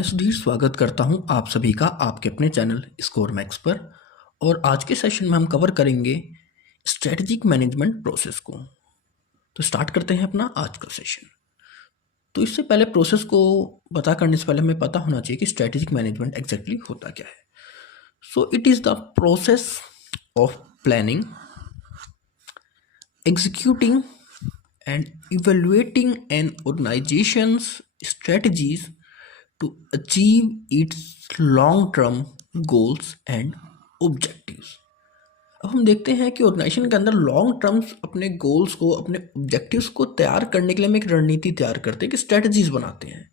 मैं सुधीर स्वागत करता हूं आप सभी का आपके अपने चैनल स्कोर मैक्स पर। और आज के सेशन में हम कवर करेंगे स्ट्रेटजिक मैनेजमेंट प्रोसेस को। तो स्टार्ट करते हैं अपना आज का सेशन। तो इससे पहले प्रोसेस को बता करने से पहले हमें पता होना चाहिए कि स्ट्रेटजिक मैनेजमेंट एग्जैक्टली होता क्या है। So it is the process of planning, executing and evaluating an organisations strategies to achieve its long-term goals and objectives। अब हम देखते हैं कि ऑर्गेनाइजेशन के अंदर लॉन्ग टर्म्स अपने गोल्स को, अपने ऑब्जेक्टिव्स को तैयार करने के लिए हम एक रणनीति तैयार करते हैं, कि स्ट्रेटजीज बनाते हैं।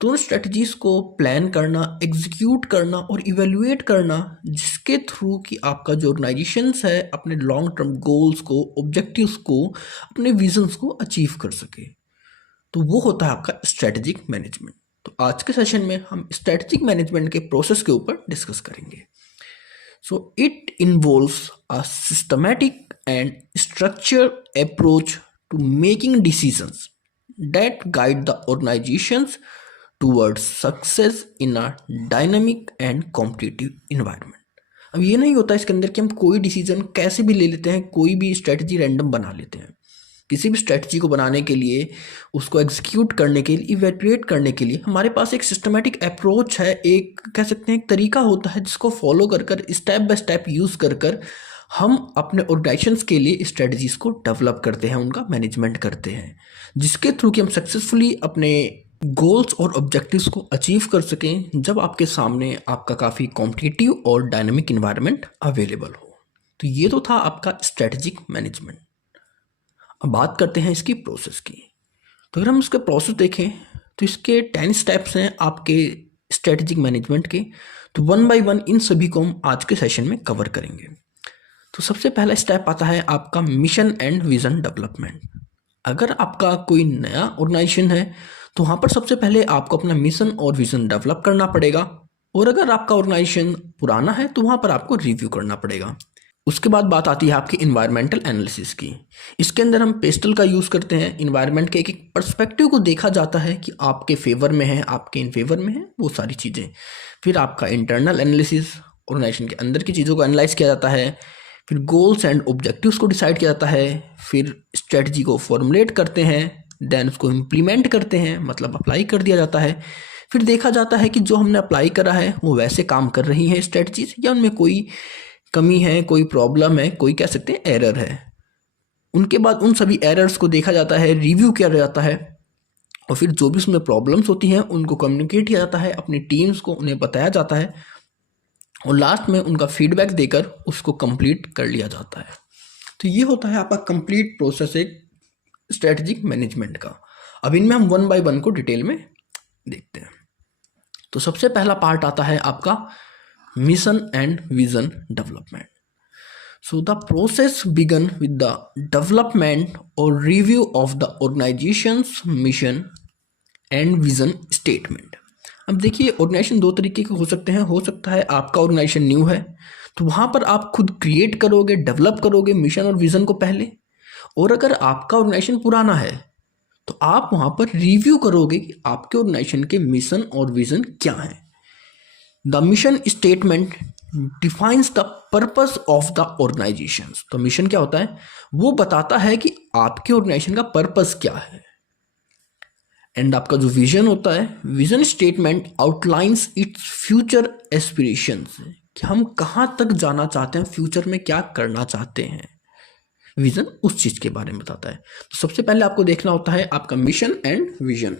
तो उन स्ट्रेटजीज को प्लान करना, एग्जीक्यूट करना और इवेल्युएट करना, जिसके थ्रू कि आपका जो ऑर्गेनाइजेशन है अपने लॉन्ग टर्म गोल्स को, ऑब्जेक्टिव्स को, अपने विजन्स को अचीव कर सके। तो वो होता है आपका स्ट्रेटजिक मैनेजमेंट। तो आज के सेशन में हम स्ट्रेटजिक मैनेजमेंट के प्रोसेस के ऊपर डिस्कस करेंगे। So it involves a systematic and structured approach to making decisions that guide the organisations towards success in a dynamic and competitive environment. अब ये नहीं होता इसके अंदर कि हम कोई डिसीजन कैसे भी ले लेते हैं, कोई भी स्ट्रेटजी रैंडम बना लेते हैं। किसी भी स्ट्रेटजी को बनाने के लिए, उसको एग्जीक्यूट करने के लिए, इवैल्यूएट करने के लिए हमारे पास एक सिस्टमैटिक अप्रोच है, एक कह सकते हैं एक तरीका होता है, जिसको फॉलो कर कर स्टेप बाय स्टेप यूज़ कर कर हम अपने ऑर्गेनाइजेशंस के लिए स्ट्रेटजीज को डेवलप करते हैं, उनका मैनेजमेंट करते हैं, जिसके थ्रू कि हम सक्सेसफुली अपने गोल्स और ऑब्जेक्टिव्स को अचीव कर सकें जब आपके सामने आपका काफ़ी कॉम्पिटिटिव और डायनामिक इन्वायरमेंट अवेलेबल हो। तो ये तो था आपका स्ट्रेटजिक मैनेजमेंट। अब बात करते हैं इसकी प्रोसेस की। तो अगर हम इसके प्रोसेस देखें तो इसके 10 स्टेप्स हैं आपके स्ट्रेटजिक मैनेजमेंट के। तो वन बाय वन इन सभी को हम आज के सेशन में कवर करेंगे। तो सबसे पहला स्टेप आता है आपका मिशन एंड विजन डेवलपमेंट। अगर आपका कोई नया ऑर्गेनाइजेशन है तो वहाँ पर सबसे पहले आपको अपना मिशन और विजन डेवलप करना पड़ेगा, और अगर आपका ऑर्गेनाइजेशन पुराना है तो वहाँ पर आपको रिव्यू करना पड़ेगा। उसके बाद बात आती है आपकी इन्वायरमेंटल एनालिसिस की। इसके अंदर हम पेस्टल का यूज़ करते हैं। इन्वायरमेंट के एक एक पर्सपेक्टिव को देखा जाता है कि आपके फेवर में है, आपके इन फेवर में है, वो सारी चीज़ें। फिर आपका इंटरनल एनालिसिस, ऑर्गेनाइजेशन के अंदर की चीज़ों को एनालाइज किया जाता है। फिर गोल्स एंड ऑब्जेक्टिव्स को डिसाइड किया जाता है। फिर स्ट्रेटजी को फॉर्मुलेट करते हैं, देन उसको इम्प्लीमेंट करते हैं, मतलब अप्लाई कर दिया जाता है। फिर देखा जाता है कि जो हमने अप्लाई करा है वो वैसे काम कर रही है स्ट्रेटजीज, या उनमें कोई कमी है, कोई प्रॉब्लम है, कोई कह सकते हैं एरर है। उनके बाद उन सभी एरर्स को देखा जाता है, रिव्यू किया जाता है, और फिर जो भी उसमें प्रॉब्लम्स होती हैं उनको कम्युनिकेट किया जाता है अपनी टीम्स को, उन्हें बताया जाता है, और लास्ट में उनका फीडबैक देकर उसको कंप्लीट कर लिया जाता है। तो ये होता है आपका कंप्लीट प्रोसेस एक स्ट्रेटजिक मैनेजमेंट का। अब इनमें हम वन बाय वन को डिटेल में देखते हैं। तो सबसे पहला पार्ट आता है आपका mission and vision development. So the process began with the development or review of the organization's mission and vision statement. अब देखिए ऑर्गेनाइजेशन दो तरीके के हो सकते हैं। हो सकता है आपका ऑर्गेनाइजेशन न्यू है तो वहाँ पर आप खुद क्रिएट करोगे, डेवलप करोगे मिशन और विजन को पहले, और अगर आपका ऑर्गेनाइजेशन पुराना है तो आप वहाँ पर रिव्यू करोगे कि आपके ऑर्गेनाइजेशन के मिशन और विजन क्या हैं। The mission statement defines the purpose of the organization. तो मिशन क्या होता है, वो बताता है कि आपके ऑर्गेनाइजेशन का पर्पस क्या है। एंड आपका जो विजन होता है, vision statement outlines its future aspirations, कि हम कहाँ तक जाना चाहते हैं, फ्यूचर में क्या करना चाहते हैं। विजन उस चीज के बारे में बताता है। तो सबसे पहले आपको देखना होता है आपका मिशन एंड विजन।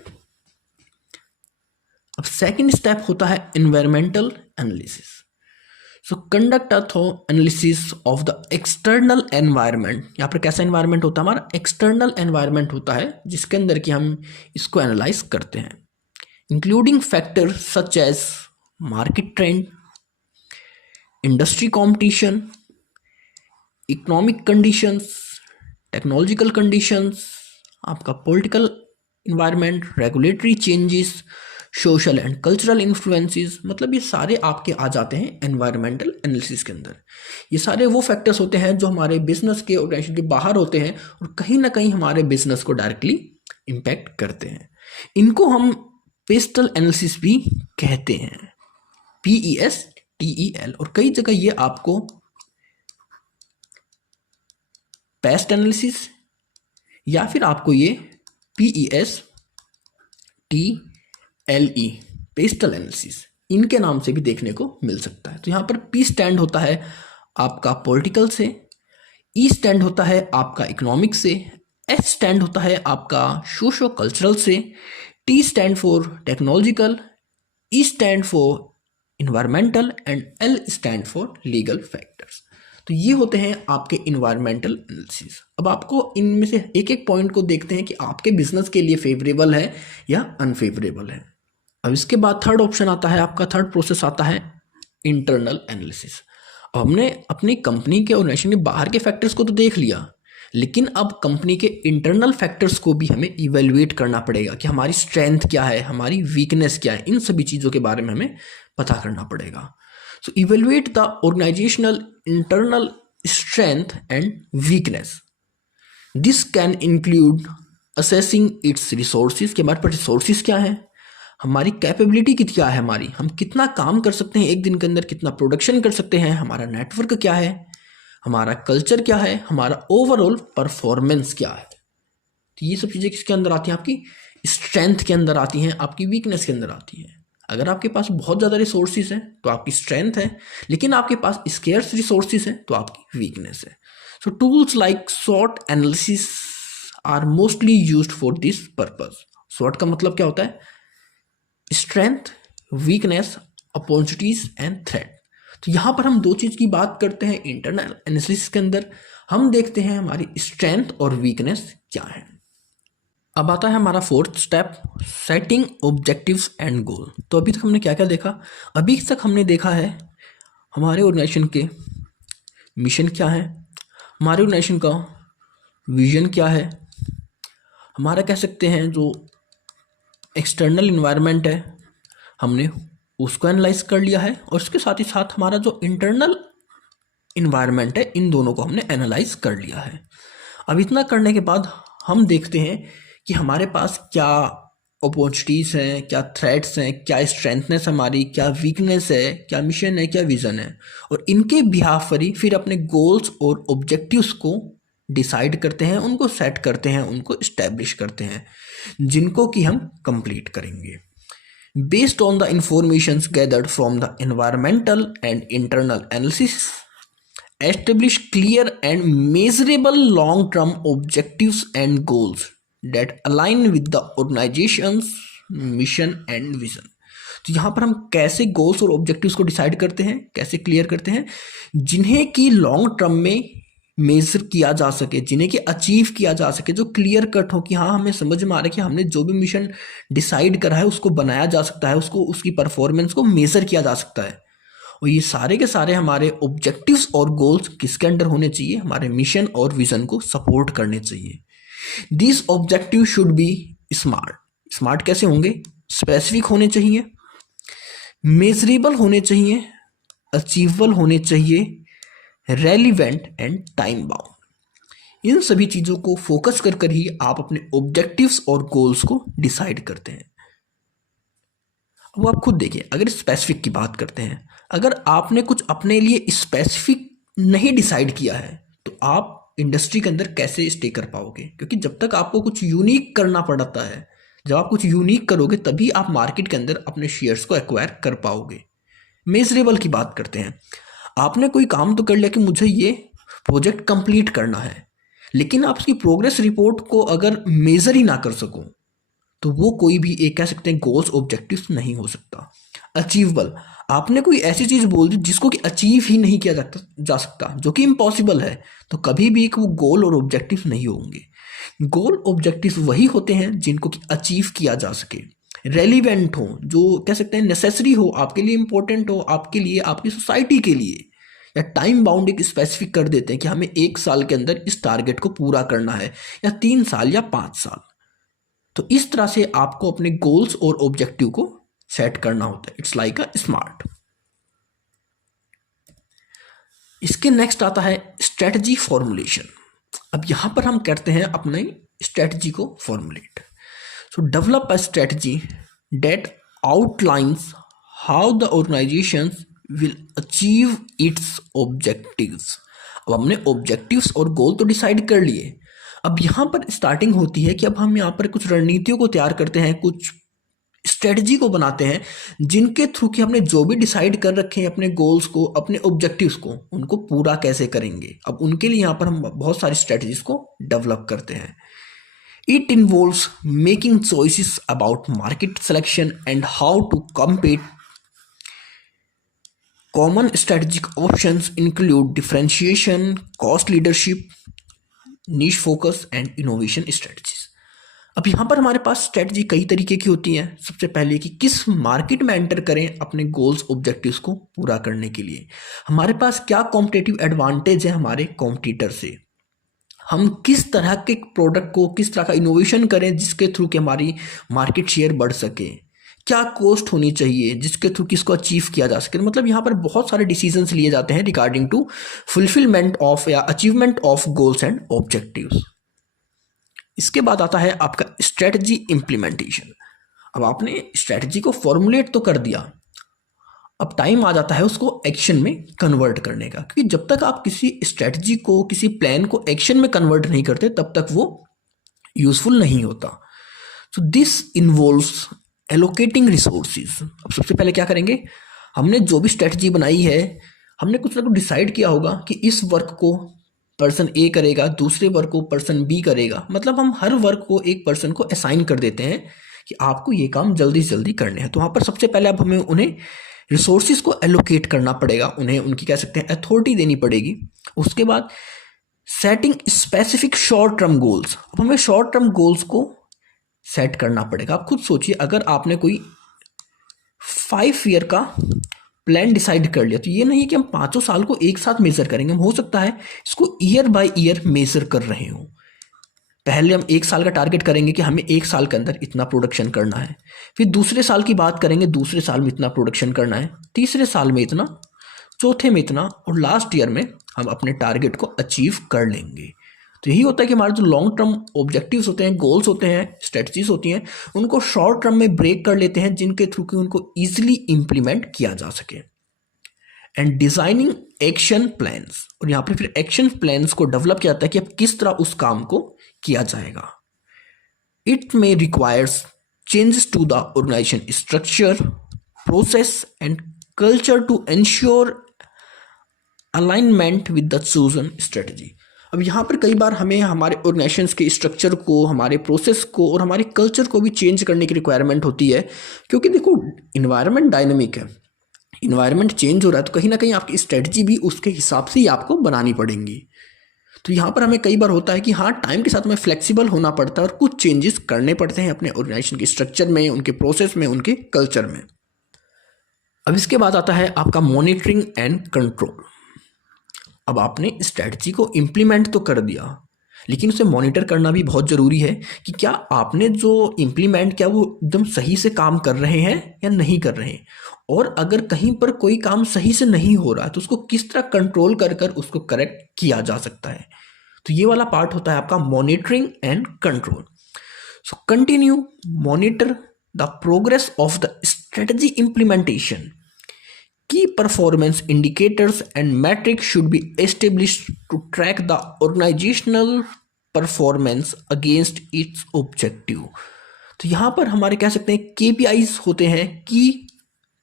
अब सेकंड स्टेप होता है environmental analysis. So conduct a thaw analysis of the external environment. यहाँ पर कैसा एनवायरनमेंट होता है, हमारा एक्सटर्नल एनवायरनमेंट होता है, जिसके अंदर कि हम इसको एनालाइज करते हैं, including factor such as market trend, industry competition, economic conditions, technological conditions, आपका political environment, regulatory changes, social and cultural influences. मतलब ये सारे आपके आ जाते हैं एनवायरमेंटल एनालिसिस के अंदर। ये सारे वो फैक्टर्स होते हैं जो हमारे बिजनेस के ऑर्गेनाइजेशन के बाहर होते हैं और कहीं ना कहीं हमारे बिजनेस को डायरेक्टली इम्पैक्ट करते हैं। इनको हम पेस्टल एनालिसिस भी कहते हैं, PESTEL। और कई जगह ये आपको पेस्ट एनालिसिस या फिर आपको ये PESTLE पेस्टल एनालिसिस इनके नाम से भी देखने को मिल सकता है। तो यहाँ पर P स्टैंड होता है आपका पॉलिटिकल से, E स्टैंड होता है आपका इकोनॉमिक से, S स्टैंड होता है आपका सोशो कल्चरल से, T stand for technological, E stand for environmental and L stand for legal factors. तो ये होते हैं आपके इन्वायरमेंटल एनालिसिस। अब आपको इनमें से एक एक पॉइंट को देखते हैं कि आपके बिजनेस के लिए फेवरेबल है या अनफेवरेबल है। अब इसके बाद थर्ड ऑप्शन आता है आपका, थर्ड प्रोसेस आता है इंटरनल एनालिसिस। अब हमने अपनी कंपनी के ऑर्गेनाइजेशन के बाहर के फैक्टर्स को तो देख लिया, लेकिन अब कंपनी के इंटरनल फैक्टर्स को भी हमें इवेल्युएट करना पड़ेगा कि हमारी स्ट्रेंथ क्या है, हमारी वीकनेस क्या है, इन सभी चीज़ों के बारे में हमें पता करना पड़ेगा। So evaluate the organizational internal strength and weakness. This can include assessing its resources, कि हमारे पास रिसोर्सेज क्या है, हमारी कैपेबिलिटी क्या है, हमारी हम कितना काम कर सकते हैं एक दिन के अंदर, कितना प्रोडक्शन कर सकते हैं, हमारा नेटवर्क क्या है, हमारा कल्चर क्या है, हमारा ओवरऑल परफॉर्मेंस क्या है। तो ये सब चीज़ें किसके अंदर आती हैं, आपकी स्ट्रेंथ के अंदर आती हैं, आपकी वीकनेस के अंदर आती हैं। अगर आपके पास बहुत ज़्यादा रिसोर्सेज हैं तो आपकी स्ट्रेंथ है, लेकिन आपके पास स्केर्स रिसोर्सेज हैं तो आपकी वीकनेस है। So tools like SWOT analysis are mostly used for this purpose. SWOT का मतलब क्या होता है, strength, weakness, opportunities and threat. तो यहाँ पर हम दो चीज़ की बात करते हैं इंटरनल एनालिसिस के अंदर, हम देखते हैं हमारी स्ट्रेंथ और वीकनेस क्या है। अब आता है हमारा fourth step, setting objectives and goal. तो अभी तक हमने क्या क्या देखा, अभी तक हमने देखा है हमारे ऑर्गेनाइजेशन के मिशन क्या है, हमारे ऑर्गेनाइजेशन का विजन क्या है, हमारा कह सकते हैं जो एक्सटर्नल इन्वायरमेंट है हमने उसको एनालाइज कर लिया है, और उसके साथ ही साथ हमारा जो इंटरनल इन्वायरमेंट है इन दोनों को हमने एनालाइज कर लिया है। अब इतना करने के बाद हम देखते हैं कि हमारे पास क्या अपॉर्चुनिटीज़ हैं, क्या थ्रेट्स हैं, क्या स्ट्रेंथनेस हमारी, क्या वीकनेस है, क्या मिशन है, क्या विज़न है, और इनके बिहाफ पर ही फिर अपने गोल्स और ऑब्जेक्टिव्स को डिसाइड करते हैं, उनको सेट करते हैं, उनको इस्टेब्लिश करते हैं, जिनको कि हम कंप्लीट करेंगे। Based on the information gathered from the environmental and internal analysis, establish clear and measurable long-term objectives and goals that align with the organization's mission and vision। तो यहाँ पर हम कैसे गोल्स और ऑब्जेक्टिव्स को डिसाइड करते हैं, कैसे क्लियर करते हैं, जिन्हें कि लॉन्ग टर्म में मेजर किया जा सके, जिन्हें कि अचीव किया जा सके, जो क्लियर कट हो कि हाँ हमें समझ में आ रहा है कि हमने जो भी मिशन डिसाइड करा है उसको बनाया जा सकता है, उसको उसकी परफॉर्मेंस को मेजर किया जा सकता है। और ये सारे के सारे हमारे ऑब्जेक्टिव्स और गोल्स किसके अंडर होने चाहिए, हमारे मिशन और विजन को सपोर्ट करने चाहिए। This objective should be smart. Smart कैसे होंगे, स्पेसिफिक होने चाहिए, मेजरेबल होने चाहिए, अचीवेबल होने चाहिए, रेलिवेंट एंड टाइम बाउंड। इन सभी चीज़ों को फोकस कर ही आप अपने ऑब्जेक्टिव्स और गोल्स को डिसाइड करते हैं। अब आप खुद देखिए, अगर स्पेसिफिक की बात करते हैं, अगर आपने कुछ अपने लिए स्पेसिफिक नहीं डिसाइड किया है तो आप इंडस्ट्री के अंदर कैसे स्टे कर पाओगे, क्योंकि जब तक आपको कुछ यूनिक करना पड़ता है, जब आप कुछ यूनिक करोगे तभी आप मार्केट के अंदर अपने शेयर्स को एक्वायर कर पाओगे। मेजरेबल की बात करते हैं, आपने कोई काम तो कर लिया कि मुझे ये प्रोजेक्ट कंप्लीट करना है, लेकिन आप उसकी प्रोग्रेस रिपोर्ट को अगर मेजर ही ना कर सको तो वो कोई भी एक कह सकते हैं गोल्स ऑब्जेक्टिव्स नहीं हो सकता। अचीवेबल, आपने कोई ऐसी चीज़ बोल दी जिसको कि अचीव ही नहीं किया जा सकता, जो कि इम्पॉसिबल है, तो कभी भी वो गोल और ऑब्जेक्टिव्स नहीं होंगे। गोल ऑब्जेक्टिव्स वही होते हैं जिनको कि अचीव किया जा सके, रेलिवेंट हो, जो कह सकते हैं नेसेसरी हो, आपके लिए इंपॉर्टेंट हो, आपके लिए, आपकी सोसाइटी के लिए, या टाइम बाउंड एक स्पेसिफिक कर देते हैं कि हमें 1 साल के अंदर इस टारगेट को पूरा करना है, या 3 साल या 5 साल। तो इस तरह से आपको अपने गोल्स और ऑब्जेक्टिव को सेट करना होता है। It's like a smart. इसके नेक्स्ट आता है स्ट्रेटजी फॉर्मुलेशन। अब यहां पर हम करते हैं अपने स्ट्रेटजी को formulate. So develop a strategy that outlines how the organization will achieve its objectives. अब हमने ऑब्जेक्टिव्स और गोल तो डिसाइड कर लिए। अब यहाँ पर स्टार्टिंग होती है कि अब हम यहाँ पर कुछ रणनीतियों को तैयार करते हैं, कुछ स्ट्रेटजी को बनाते हैं, जिनके थ्रू कि हमने जो भी डिसाइड कर रखे हैं अपने गोल्स को, अपने ऑब्जेक्टिव्स को, उनको पूरा कैसे करेंगे। अब उनके लिए यहाँ पर हम बहुत सारी स्ट्रेटजीज को डेवलप करते हैं। It involves making choices about market selection and how to compete. Common strategic options include differentiation, cost leadership, niche focus and innovation strategies. अब यहाँ पर हमारे पास स्ट्रेटजी कई तरीके की होती हैं। सबसे पहले कि किस मार्केट में एंटर करें अपने गोल्स ऑब्जेक्टिव्स को पूरा करने के लिए, हमारे पास क्या कॉम्पिटिटिव एडवांटेज है हमारे कॉम्पिटिटर से, हम किस तरह के प्रोडक्ट को, किस तरह का इनोवेशन करें जिसके थ्रू कि हमारी मार्केट शेयर बढ़ सके, क्या कॉस्ट होनी चाहिए जिसके थ्रू किसको अचीव किया जा सके। मतलब यहाँ पर बहुत सारे डिसीजंस लिए जाते हैं रिगार्डिंग टू फुलफिलमेंट ऑफ या achievement of goals and objectives. इसके बाद आता है आपका स्ट्रेटजी इम्प्लीमेंटेशन। अब आपने स्ट्रेटजी को फॉर्मुलेट तो कर दिया, अब टाइम आ जाता है उसको एक्शन में कन्वर्ट करने का, क्योंकि जब तक आप किसी स्ट्रेटजी को, किसी प्लान को एक्शन में कन्वर्ट नहीं करते तब तक वो यूजफुल नहीं होता। So this involves allocating resources. अब सबसे पहले क्या करेंगे, हमने जो भी स्ट्रेटजी बनाई है, हमने कुछ ना कुछ डिसाइड किया होगा कि इस वर्क को पर्सन ए करेगा, दूसरे वर्क को पर्सन बी करेगा। मतलब हम हर वर्क को एक पर्सन को असाइन कर देते हैं कि आपको ये काम जल्दी से जल्दी करने हैं। तो वहाँ पर सबसे पहले अब हमें उन्हें रिसोर्सेज को एलोकेट करना पड़ेगा, उन्हें उनकी कह सकते हैं अथॉरिटी देनी पड़ेगी। उसके बाद setting specific short term goals. अब हमें शॉर्ट टर्म गोल्स को सेट करना पड़ेगा। आप खुद सोचिए, अगर आपने कोई 5 ईयर का प्लान डिसाइड कर लिया, तो ये नहीं कि हम 5 साल को एक साथ मेजर करेंगे, हम हो सकता है इसको ईयर बाय ईयर मेजर कर रहे हो। पहले हम 1 साल का टारगेट करेंगे कि हमें 1 साल के अंदर इतना प्रोडक्शन करना है, फिर दूसरे साल की बात करेंगे, दूसरे साल में इतना प्रोडक्शन करना है, तीसरे साल में इतना, चौथे में इतना, और लास्ट ईयर में हम अपने टारगेट को अचीव कर लेंगे। तो यही होता है कि हमारे जो लॉन्ग टर्म ऑब्जेक्टिव्स होते हैं, गोल्स होते हैं, स्ट्रेटजीज होती हैं, उनको शॉर्ट टर्म में ब्रेक कर लेते हैं, जिनके थ्रू कि उनको ईजिली इम्प्लीमेंट किया जा सके। एंड डिजाइनिंग एक्शन प्लान्स, और यहाँ पर फिर एक्शन प्लान्स को डेवलप किया जाता है कि अब किस तरह उस काम को किया जाएगा। It may requires changes to the organisation structure, process and culture to ensure alignment with the chosen strategy. अब यहाँ पर कई बार हमें हमारे ऑर्गेनाइजेशन के स्ट्रक्चर को, हमारे प्रोसेस को और हमारे कल्चर को भी चेंज करने की रिक्वायरमेंट होती है, क्योंकि देखो इन्वायरमेंट डायनेमिक है, इन्वायरमेंट चेंज हो रहा है, तो कहीं ना कहीं आपकी स्ट्रेटजी भी उसके हिसाब से ही आपको बनानी पड़ेंगी। तो यहाँ पर हमें कई बार होता है कि हाँ, टाइम के साथ में फ्लेक्सिबल होना पड़ता है और कुछ चेंजेस करने पड़ते हैं अपने ऑर्गेनाइजेशन के स्ट्रक्चर में, उनके प्रोसेस में, उनके कल्चर में। अब इसके बाद आता है आपका मॉनिटरिंग एंड कंट्रोल। अब आपने स्ट्रेटजी को इम्प्लीमेंट तो कर दिया, लेकिन उसे मॉनिटर करना भी बहुत ज़रूरी है कि क्या आपने जो इम्प्लीमेंट किया वो एकदम सही से काम कर रहे हैं या नहीं कर रहे हैं, और अगर कहीं पर कोई काम सही से नहीं हो रहा है तो उसको किस तरह कंट्रोल कर कर उसको करेक्ट किया जा सकता है। तो ये वाला पार्ट होता है आपका monitoring and control. So continue monitor the progress of the strategy implementation. Key performance indicators and metrics should be established to track the organizational performance against its objective. तो यहाँ पर हमारे कह सकते हैं KPIs होते हैं, की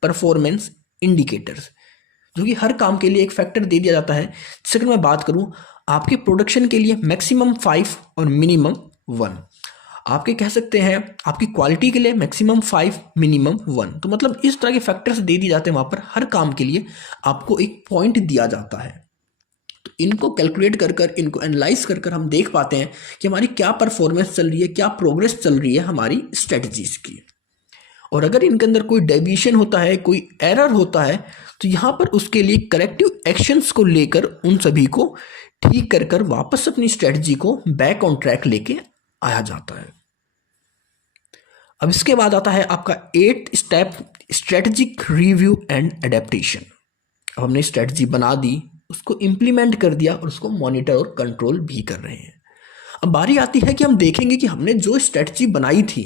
परफॉर्मेंस इंडिकेटर्स, जो कि हर काम के लिए एक फैक्टर दे दिया जाता है। जैसे अगर मैं बात करूँ आपके प्रोडक्शन के लिए मैक्सिमम 5 और मिनिमम 1, आपके कह सकते हैं आपकी क्वालिटी के लिए मैक्सिमम 5 मिनिमम 1। तो मतलब इस तरह के फैक्टर्स दे दिए जाते हैं, वहाँ पर हर काम के लिए आपको एक पॉइंट दिया जाता है। तो इनको कैलकुलेट कर कर, इनको एनालाइज कर कर हम देख पाते हैं कि हमारी क्या परफॉर्मेंस चल रही है, क्या प्रोग्रेस चल रही है हमारी स्ट्रेटजीज की। और अगर इनके अंदर कोई डेविएशन होता है, कोई एरर होता है, तो यहाँ पर उसके लिए करेक्टिव एक्शंस को लेकर उन सभी को ठीक कर कर वापस अपनी स्ट्रेटजी को बैक ऑन ट्रैक लेके आया जाता है। अब इसके बाद आता है आपका 8 step strategic review and adaptation. अब हमने स्ट्रेटजी बना दी, उसको इम्प्लीमेंट कर दिया और उसको मॉनिटर और कंट्रोल भी कर रहे हैं। अब बारी आती है कि हम देखेंगे कि हमने जो स्ट्रेटजी बनाई थी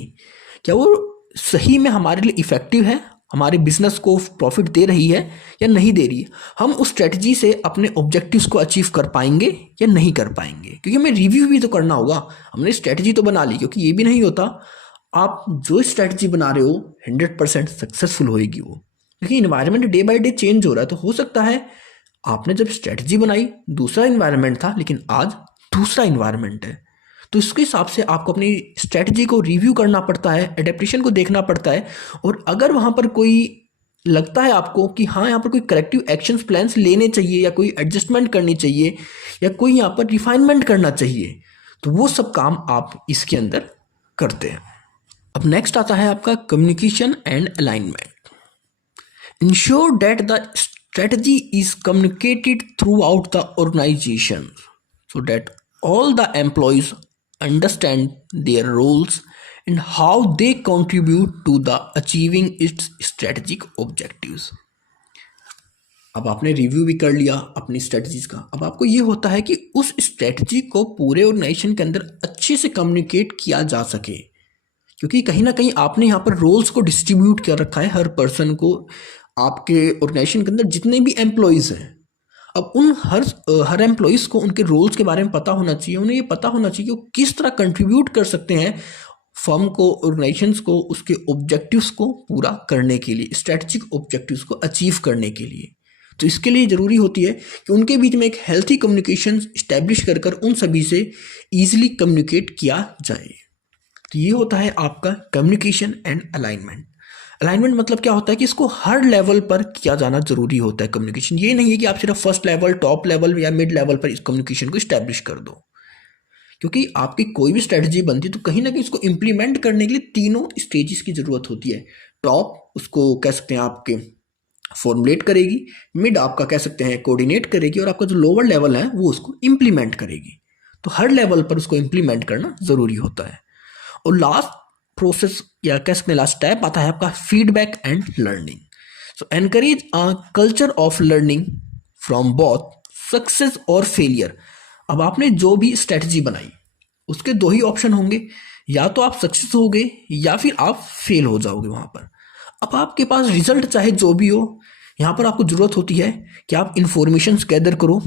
क्या वो सही में हमारे लिए इफ़ेक्टिव है, हमारे बिजनेस को प्रॉफिट दे रही है या नहीं दे रही है, हम उस स्ट्रेटजी से अपने ऑब्जेक्टिव्स को अचीव कर पाएंगे या नहीं कर पाएंगे। क्योंकि हमें रिव्यू भी तो करना होगा। हमने स्ट्रेटजी तो बना ली, क्योंकि ये भी नहीं होता आप जो स्ट्रेटजी बना रहे हो 100% सक्सेसफुल होएगी वो, क्योंकि environment day by day change हो रहा है। तो हो सकता है आपने जब स्ट्रेटजी बनाई दूसरा इन्वायरमेंट था, लेकिन आज दूसरा इन्वायरमेंट है। तो इसके हिसाब से आपको अपनी स्ट्रेटजी को रिव्यू करना पड़ता है, एडेप्टेशन को देखना पड़ता है। और अगर वहाँ पर कोई लगता है आपको कि हाँ यहाँ पर कोई करेक्टिव एक्शंस प्लान्स लेने चाहिए या कोई एडजस्टमेंट करनी चाहिए या कोई यहाँ पर रिफाइनमेंट करना चाहिए, तो वो सब काम आप इसके अंदर करते हैं। अब नेक्स्ट आता है आपका communication and alignment. Ensure that the strategy is communicated throughout the organization so that all the employees understand their roles and how they contribute to the achieving its strategic objectives। अब आपने review भी कर लिया अपनी strategies का। अब आपको ये होता है कि उस स्ट्रेटजी को पूरे ऑर्गेनाइजेशन के अंदर अच्छे से कम्युनिकेट किया जा सके, क्योंकि कहीं ना कहीं आपने यहाँ पर रोल्स को डिस्ट्रीब्यूट कर रखा है हर पर्सन को। आपके ऑर्गेनाइजेशन के अंदर जितने भी एम्प्लॉयज़ हैं, अब उन हर एम्प्लॉयज़ को उनके रोल्स के बारे में पता होना चाहिए। उन्हें ये पता होना चाहिए कि वो किस तरह कंट्रीब्यूट कर सकते हैं फर्म को, ऑर्गेनाइजेशंस को, उसके ऑब्जेक्टिव्स को पूरा करने के लिए, स्ट्रेटजिक ऑब्जेक्टिव्स को अचीव करने के लिए। तो इसके लिए ज़रूरी होती है कि उनके बीच में एक हेल्थी कम्युनिकेशन इस्टेब्लिश कर उन सभी से ईजिली कम्युनिकेट किया जाए। तो ये होता है आपका कम्युनिकेशन एंड अलाइनमेंट। अलाइनमेंट मतलब क्या होता है कि इसको हर लेवल पर किया जाना जरूरी होता है कम्युनिकेशन। ये नहीं है कि आप सिर्फ फर्स्ट लेवल, टॉप लेवल या मिड लेवल पर इस कम्युनिकेशन को इस्टेब्लिश कर दो, क्योंकि आपकी कोई भी स्ट्रेटजी बनती है तो कहीं ना कहीं इसको इम्प्लीमेंट करने के लिए तीनों स्टेजेस की ज़रूरत होती है। टॉप उसको कह सकते हैं आपके फॉर्मुलेट करेगी, मिड आपका कह सकते हैं कोऑर्डिनेट करेगी, और आपका जो लोअर लेवल है वो उसको इम्प्लीमेंट करेगी। तो हर लेवल पर उसको इम्प्लीमेंट करना ज़रूरी होता है। और लास्ट प्रोसेस या कह सकते हैं लास्ट स्टेप आता है आपका feedback and learning. So encourage a culture of learning from both success और फेलियर। अब आपने जो भी स्ट्रेटजी बनाई उसके दो ही ऑप्शन होंगे, या तो आप सक्सेस होगे या फिर आप फेल हो जाओगे वहाँ पर। अब आपके पास रिजल्ट चाहे जो भी हो, यहाँ पर आपको ज़रूरत होती है कि आप इंफॉर्मेशंस गैदर करो,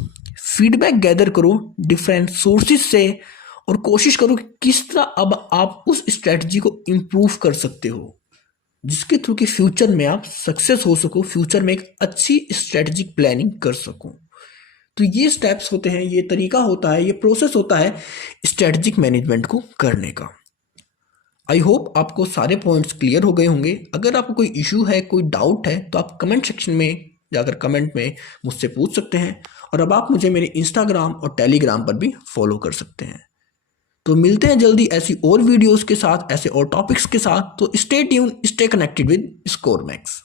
फीडबैक गैदर करो डिफरेंट सोर्सेज से, और कोशिश करो कि किस तरह अब आप उस स्ट्रेटजी को इम्प्रूव कर सकते हो, जिसके थ्रू कि फ्यूचर में आप सक्सेस हो सको, फ्यूचर में एक अच्छी स्ट्रेटजिक प्लानिंग कर सको। तो ये स्टेप्स होते हैं, ये तरीका होता है, ये प्रोसेस होता है स्ट्रेटजिक मैनेजमेंट को करने का। आई होप आपको सारे पॉइंट्स क्लियर हो गए होंगे। अगर आपको कोई इशू है, कोई डाउट है, तो आप कमेंट सेक्शन में जाकर कमेंट में मुझसे पूछ सकते हैं। और अब आप मुझे मेरे इंस्टाग्राम और टेलीग्राम पर भी फॉलो कर सकते हैं। तो मिलते हैं जल्दी ऐसी और वीडियोस के साथ, ऐसे और टॉपिक्स के साथ। तो stay tune, stay connected with स्कोरमैक्स।